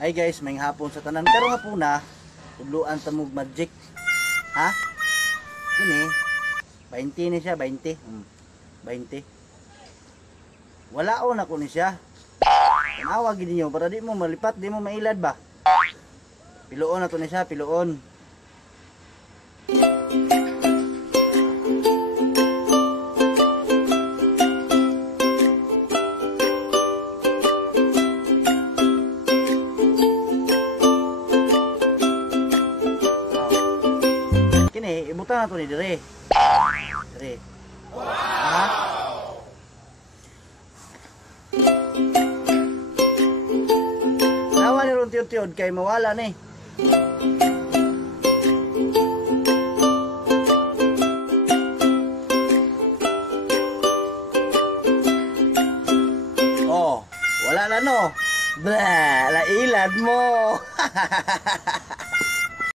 Ay guys, may hapon sa tanan. Karon hapon na, tudluan ta mo magic. Ha? Kini 20 ni siya, 20. 20. Walaon ako ni siya. Tanawa gid niyo para di mo malipat, di mo mailad ba? Piluon na to ni siya, piluon. Kini ibutan na to ni dire. Dire. Ha? Nawa ni ron tiyod-tiyod kay mawala ni. Oh, wala na no. Blah, lailad mo.